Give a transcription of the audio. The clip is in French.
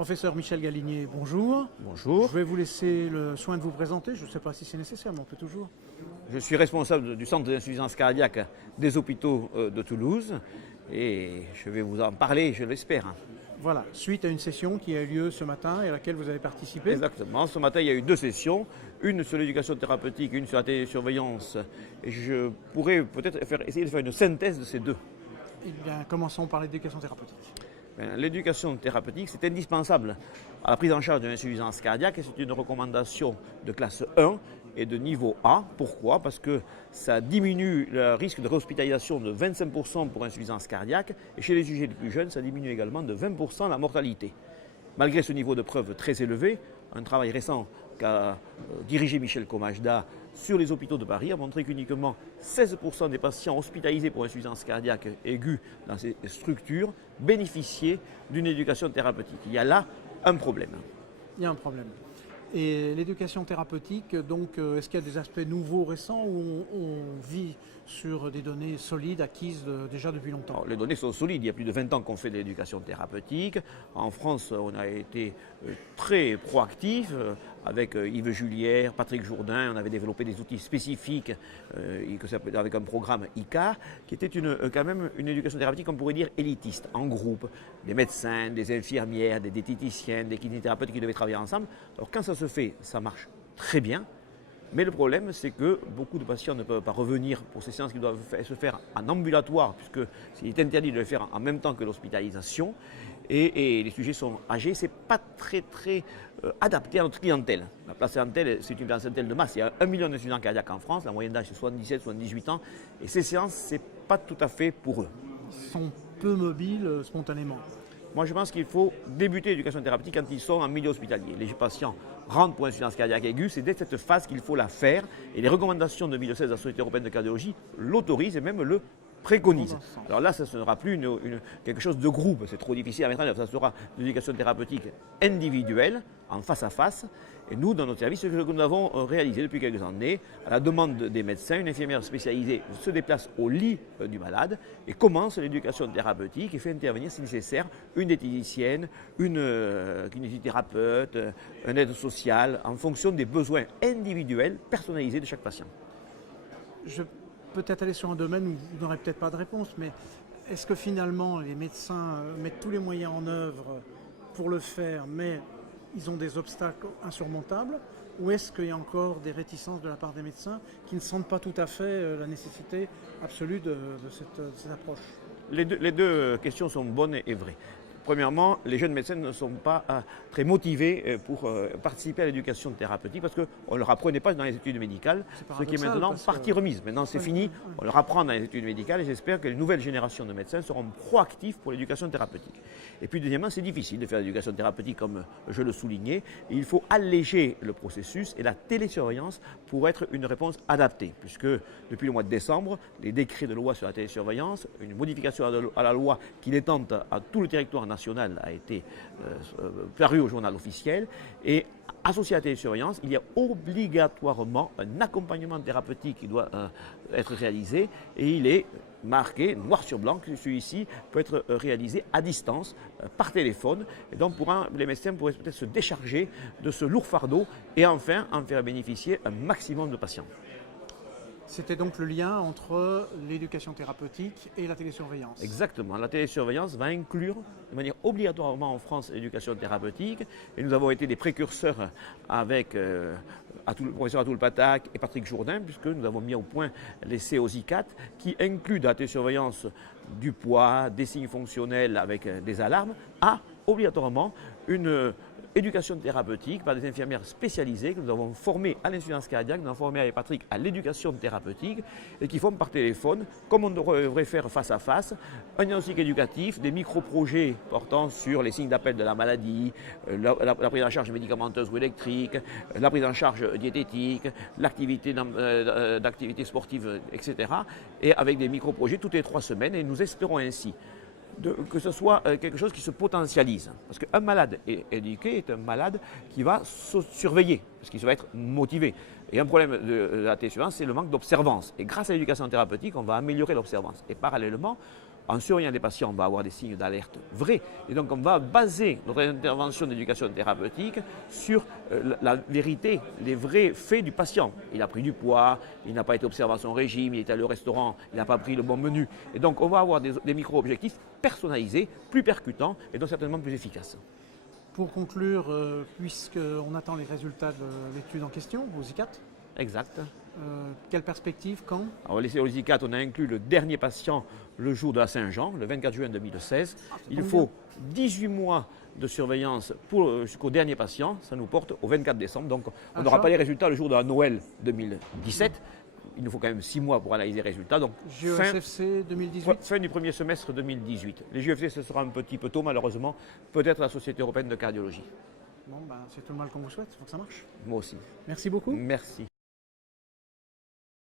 Professeur Michel Galinier, bonjour. Bonjour. Je vais vous laisser le soin de vous présenter. Je ne sais pas si c'est nécessaire, mais on peut toujours. Je suis responsable du centre d'insuffisance cardiaque des hôpitaux de Toulouse et je vais vous en parler, je l'espère. Voilà, suite à une session qui a eu lieu ce matin et à laquelle vous avez participé. Exactement. Ce matin, il y a eu deux sessions, une sur l'éducation thérapeutique, une sur la télésurveillance. Et je pourrais peut-être essayer de faire une synthèse de ces deux. Eh bien, commençons par l'éducation thérapeutique. L'éducation thérapeutique, c'est indispensable à la prise en charge de l'insuffisance cardiaque et c'est une recommandation de classe 1 et de niveau A. Pourquoi? Parce que ça diminue le risque de réhospitalisation de 25% pour insuffisance cardiaque et chez les sujets les plus jeunes, ça diminue également de 20% la mortalité. Malgré ce niveau de preuve très élevé, un travail récent qu'a dirigé Michel Comagda sur les hôpitaux de Paris a montré qu'uniquement 16% des patients hospitalisés pour insuffisance cardiaque aiguë dans ces structures bénéficiaient d'une éducation thérapeutique. Il y a là un problème. Il y a un problème. Et l'éducation thérapeutique, donc, est-ce qu'il y a des aspects nouveaux, récents, où on vit sur des données solides acquises déjà depuis longtemps? Alors, les données sont solides. Il y a plus de 20 ans qu'on fait de l'éducation thérapeutique. En France, on a été très proactifs avec Yves Julière, Patrick Jourdain. On avait développé des outils spécifiques avec un programme ICAR qui était quand même une éducation thérapeutique, on pourrait dire, élitiste, en groupe. Des médecins, des infirmières, des diététiciennes, des kinésithérapeutes qui devaient travailler ensemble. Alors quand ça se fait, ça marche très bien. Mais le problème, c'est que beaucoup de patients ne peuvent pas revenir pour ces séances qui doivent se faire en ambulatoire, puisqu'il est interdit de le faire en même temps que l'hospitalisation. Et les sujets sont âgés, ce n'est pas très adapté à notre clientèle. La clientèle, c'est une clientèle de masse. Il y a 1 million d'insuffisants cardiaques en France, la moyenne d'âge c'est 77-78 ans. Et ces séances, ce n'est pas tout à fait pour eux. Ils sont peu mobiles spontanément. Moi, je pense qu'il faut débuter l'éducation thérapeutique quand ils sont en milieu hospitalier. Les patients rentrent pour insuffisance cardiaque aiguë, c'est dès cette phase qu'il faut la faire. Et les recommandations de 2016 de la Société européenne de cardiologie l'autorisent et même le préconisent. Alors là, ça ne sera plus quelque chose de groupe, c'est trop difficile à mettre en œuvre. Ça sera une éducation thérapeutique individuelle, en face à face. Et nous, dans notre service, ce que nous avons réalisé depuis quelques années, à la demande des médecins, une infirmière spécialisée se déplace au lit du malade et commence l'éducation thérapeutique et fait intervenir, si nécessaire, une diététicienne, une kinésithérapeute, un aide sociale, en fonction des besoins individuels, personnalisés de chaque patient. Je peux peut-être aller sur un domaine où vous n'aurez peut-être pas de réponse, mais est-ce que finalement les médecins mettent tous les moyens en œuvre pour le faire, mais ils ont des obstacles insurmontables, ou est-ce qu'il y a encore des réticences de la part des médecins qui ne sentent pas tout à fait la nécessité absolue de cette approche? Les deux questions sont bonnes et vraies. Premièrement, les jeunes médecins ne sont pas très motivés pour participer à l'éducation thérapeutique parce qu'on ne leur apprenait pas dans les études médicales, ce qui est maintenant partie remise. Maintenant, c'est fini, on leur apprend dans les études médicales et j'espère que les nouvelles générations de médecins seront proactifs pour l'éducation thérapeutique. Et puis, deuxièmement, c'est difficile de faire l'éducation thérapeutique comme je le soulignais. Il faut alléger le processus et la télésurveillance pour être une réponse adaptée, puisque depuis le mois de décembre, les décrets de loi sur la télésurveillance, une modification à la loi qui l'étend à tout le territoire national a été paru au journal officiel et associé à la télésurveillance, il y a obligatoirement un accompagnement thérapeutique qui doit être réalisé et il est marqué noir sur blanc que celui-ci peut être réalisé à distance par téléphone et donc les médecins pourraient peut-être se décharger de ce lourd fardeau et enfin en faire bénéficier un maximum de patients. C'était donc le lien entre l'éducation thérapeutique et la télésurveillance. Exactement. La télésurveillance va inclure de manière obligatoirement en France l'éducation thérapeutique. Et nous avons été des précurseurs avec le professeur Atul Patak et Patrick Jourdain, puisque nous avons mis au point les COSICAT qui incluent dans la télésurveillance du poids, des signes fonctionnels avec des alarmes, à obligatoirement une éducation thérapeutique par des infirmières spécialisées que nous avons formées à l'insuffisance cardiaque, nous avons formé avec Patrick à l'éducation thérapeutique et qui font par téléphone, comme on devrait faire face à face, un diagnostic éducatif, des micro-projets portant sur les signes d'appel de la maladie, la prise en charge médicamenteuse ou électrique, la prise en charge diététique, l'activité d'activité sportive, etc. Et avec des micro-projets toutes les 3 semaines et nous espérons ainsi que ce soit quelque chose qui se potentialise. Parce qu'un malade éduqué est un malade qui va se surveiller, parce qu'il va être motivé. Et un problème de la télésurveillance, c'est le manque d'observance. Et grâce à l'éducation thérapeutique, on va améliorer l'observance. Et parallèlement, en surveillant des patients, on va avoir des signes d'alerte vrais. Et donc, on va baser notre intervention d'éducation thérapeutique sur la vérité, les vrais faits du patient. Il a pris du poids, il n'a pas été observé à son régime, il est allé au restaurant, il n'a pas pris le bon menu. Et donc, on va avoir des micro-objectifs personnalisés, plus percutants et donc certainement plus efficaces. Pour conclure, puisqu'on attend les résultats de l'étude en question, aux ICAT, Exact. quelle perspective, quand? Alors, au ICAT, on a inclus le dernier patient le jour de la Saint-Jean, le 24 juin 2016. Il faut 18 mois de surveillance jusqu'au dernier patient. Ça nous porte au 24 décembre. Donc, on n'aura pas les résultats le jour de la Noël 2017. Il nous faut quand même 6 mois pour analyser les résultats. Donc, JESFC 2018 fin du premier semestre 2018. Les JEFC, ce sera un petit peu tôt, malheureusement. Peut-être la Société européenne de cardiologie. Bon, c'est tout le mal qu'on vous souhaite. Il faut que ça marche. Moi aussi. Merci beaucoup. Merci.